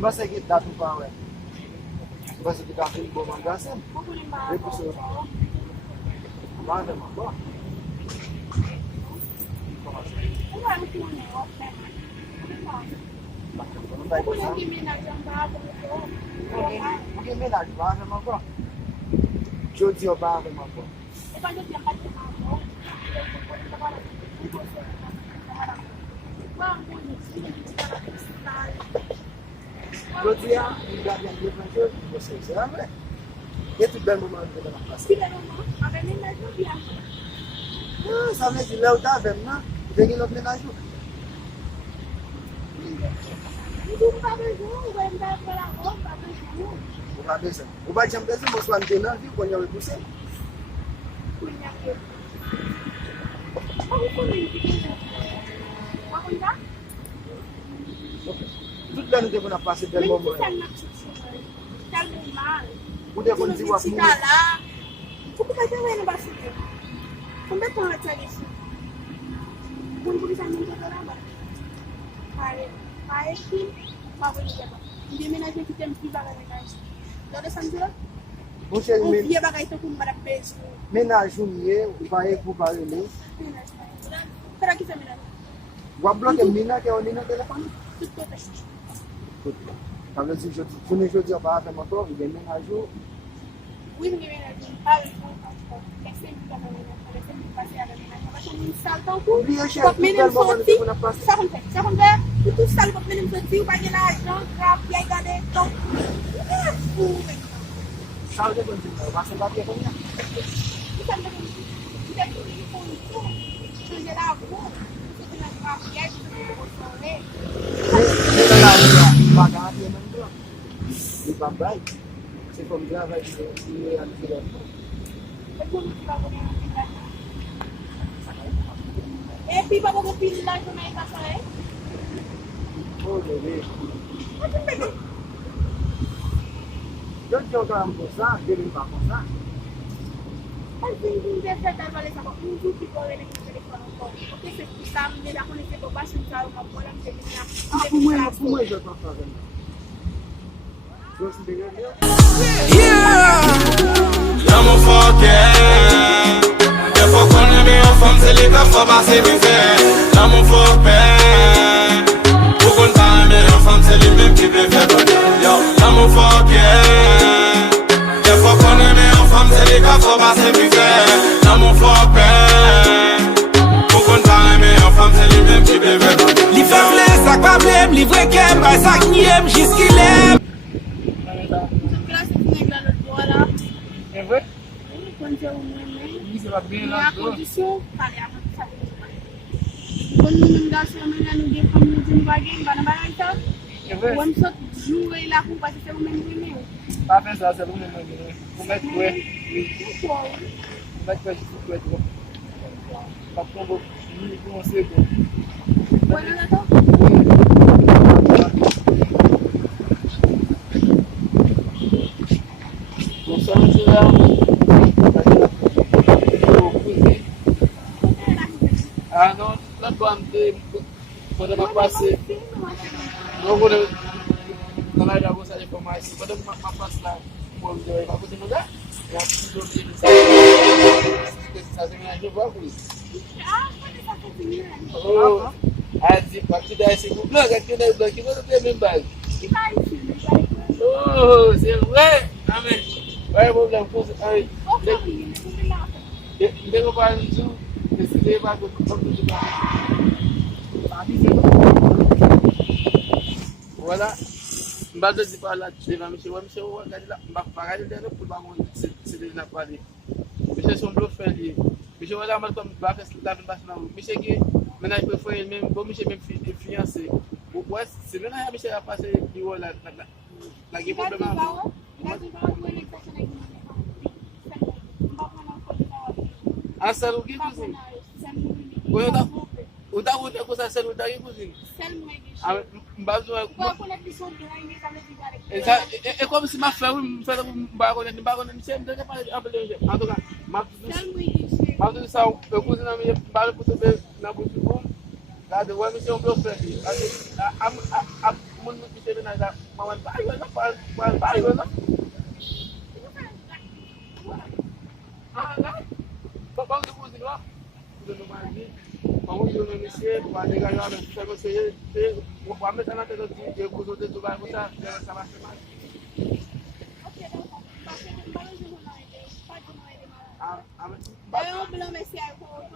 Você que dá do pau, é? Você que dá do bom mangaça? Repoussou. Vai, vai, mano. Não vai passar. Porque menagem, vai, mano. Jodi o bar, mano. Jodi a, il gardien de l'évangile, você sabe? E tu bem moment que ela passa. Ah, ça veut dire là où tu as même, non? Tu veux l'autre ménage? O vai chamar desse moço antena, viu? Quando eu repoussei. Tout là, nous devons passer des moments. Vous devez dire quoi? Pourquoi tu veux pas passer? Combien de temps tu as ici? Vous ne pouvez pas nous dire là-bas. Allez, il déménage qui t'aime plus par la ménage. Dans le samedi là? Mon cher, on vient par exemple pour me la pêche. Ménage, vous parlez pour parler. Para qui fait ménage? Vous bloquez le ménage et on est dans le téléphone? Tout le temps. Ça veut dire que je ne veux dire pas encore, il y a un ménage. Oui, mais pas le fond. Laissez-moi passer à la ménage. On va faire une salle dans le coup. Quand même, sorti, ça rentre. Tout ça, quand même, sorti, on va y l'argent, grave, bien gardé. Donc, ça veut dire que on va se battre combien? Ça veut dire que il faut changer la roue. C'est une grave pièce, c'est pas vrai. C'est comme ça, avec les anpil. Et puis, pas beaucoup de pile là, je mets ça. Oh, bébé. Je dis encore un peu ça, je ne vais pas comme ça. Je vais faire ça, je vais faire ça. Je vais faire ça. Ok, c'est tout ça, mais là, on ne sait pas si ça va pas pour la Pour moi, je ne vais pas faire ça. Yeah, Lanmou fòkè. Des fois qu'on aime en femme, c'est les gars, faut passer du fait. Lanmou fòkè. Pour qu'on pas aimer en femme, c'est les mêmes qui peuvent faire bonheur. Lanmou fòkè. Des fois qu'on aime en femme, c'est les gars, faut passer du fait. Lanmou fòkè. Pour qu'on pas aimer en femme, c'est les mêmes qui peuvent faire bonheur. Li faible, ça pas blême, li vrai qu'aime, bah ça qui aime, jusqu'il aime. É vrai? Quando eu me Isso vai bem a lá. condição, falei, a condição. Quando me dá sua mãe, não deu como não vai ganhar, vai na barata. É vrai? Quando só joga lá com vai ser o mesmo primeiro. Pas pensar, c'est le même. Vous mettez quoi? Vous mettez quoi? Je suis quoi? Pas prendre vous commencer quoi. Bueno, dato. Ah non, la bande pode me passer. Não vou não vai dar você informação. Pode me passar lá. Vou ver para você mudar. Já preciso de fazer minha jogo com isso. Ah, pode fazer primeiro. Oh, a de partir desse blog aqui no blog não tem nem base. Que vai isso? Oh, c'est vrai. Amen. Vai vou dar coisa aí. Dego para isso. Décidé pas de voilà. Mba de pas là devant monsieur regarde là, mba pas regarder pour pas mon c'est déjà parlé. Monsieur son bluff fait lui. Monsieur voilà mal comme ba faire la vie passe non. Monsieur qui ménage préféré même bon monsieur même fiancé. Ouais, c'est maintenant monsieur a passé du là la guerre problème. Ah, ça vous dit cousine? Oui, on t'a voté que ça c'est le dernier cousine. Ah, m'bazo. Et comme si ma frère me fait me baronne, monsieur me donne pas appeler. En tout cas, ma tout ça, le cousin me parle pour te na boutique. Là, de voir monsieur on peut faire. moun ki te vena la, maman bayo la, bayo la. Ah, la? Papa, vous vous dites là? Vous avez mal maman, vous avez monsieur, vous allez gagner avec tout ça, vous allez mettre la tête de vous autres, tout va comme ça va faire mal. Ok, d'accord. Parce que je ne pas de Ah, D'ailleurs, blanc, mais c'est à quoi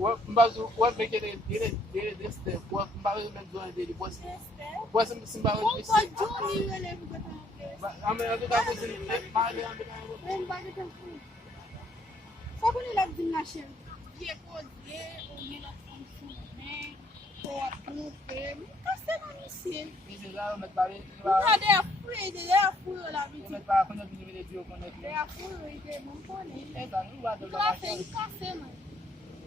ouais, mbazu, ouais, mais qu'il y a des steps, ouais, mbazu, même dans des bois. Ouais, c'est mbazu. Ah, mais en tout cas, vous êtes mal, Só quando ele é de nascer, dia poder, ou dia da função, ou a trupe, nunca se não ensina. Não, they are free, la vie. They are free, they don't connaît. Classe, ele casse, mano.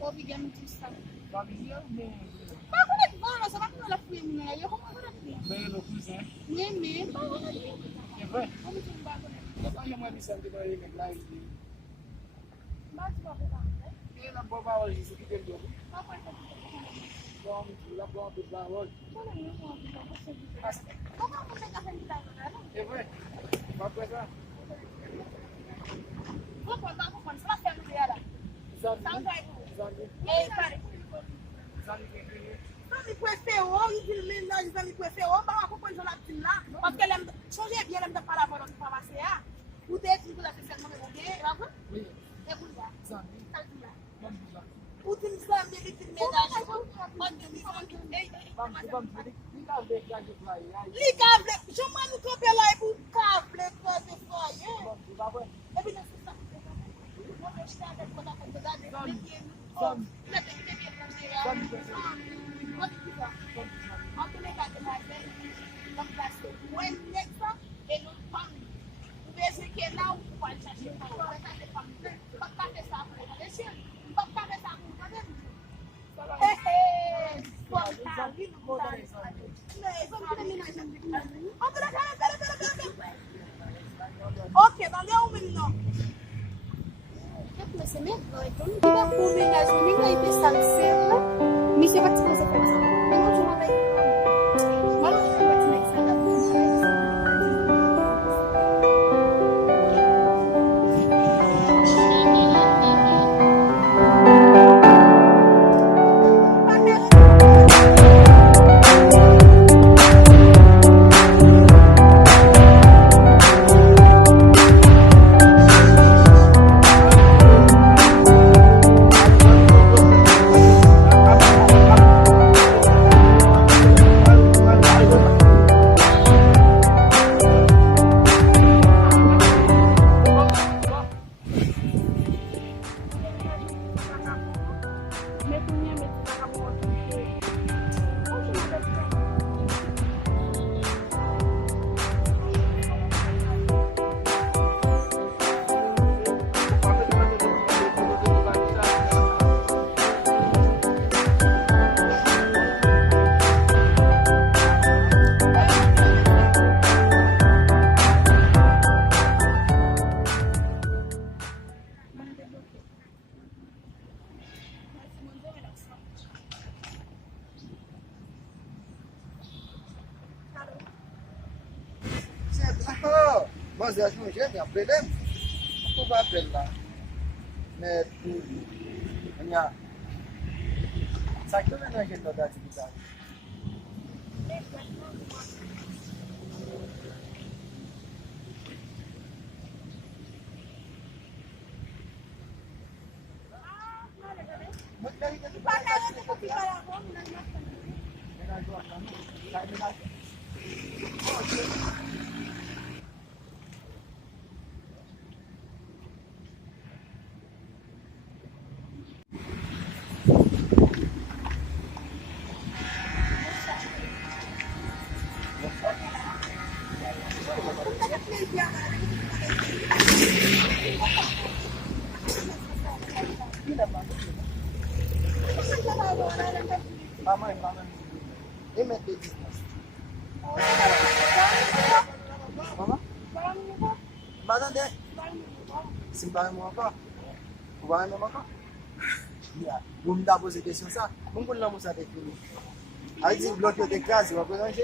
Obrigado, tu sabe. Mas quando é que vai, você vai com ela free, mulher, eu como agora free. Bem, louco, né? Nem mesmo, É vrai? como tu vai com ela? Eu tenho uma missão de ir na live. Mas tu vai com ela, né? E na boba hoje, isso que tem jogo. Qual foi a coisa que você falou? Vamos, lá vamos para hoje. Não, não, não, você viu. Como é que você tá sentado, né? É vrai? Vai pegar. Vou contar com você, vai ser no dia lá. Ei, pare. Zami préféré, il met dans les amis préférés, on va accompagner la petite là, parce qu'elle aime changer bien, elle aime pas la voir dans le pharmacien. Ou t'es dit que la fête seulement est bien, là, oui. Et vous là, Zami. Ou tu me dis ça, mais tu me ménages. Moi, je me dis, les câbles, je m'en occupe là, et vous câbles, quoi, des foyers. Et puis, c'est ça. Moi, je suis avec mon affaire ok, valeu um menino. Mas é mesmo, então não dá para o ménage, nem vai pensar no céu, mas você vai te fazer pensar. Eu não vou mais. Mas não vai te pensar da Mas eu acho que é minha problema. Como vai para lá? Né, tudo. Minha. Sabe que não é que toda atividade. Mamãe. E meter distância. Mama? Badan deh. Simpan mau apa? Kubahan mau apa? Vous me posez des questions ça. Vous me l'avez ça défini. A dit bloquer des cases, vous pouvez ranger.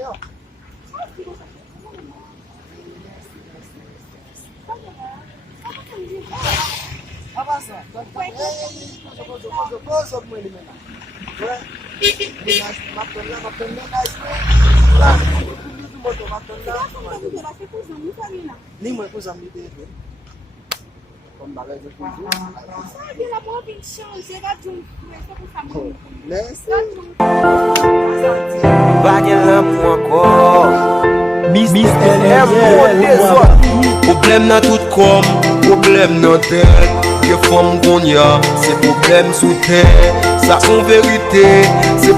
Avant ça, pose-moi les ménages. Ouais. Ma ni moi pour amis de comme bagage de toujours ça il a pas envie de changer là du problème dans tout comme problème dans tête que femme qu'on y a c'est problème sous terre ça en vérité c'est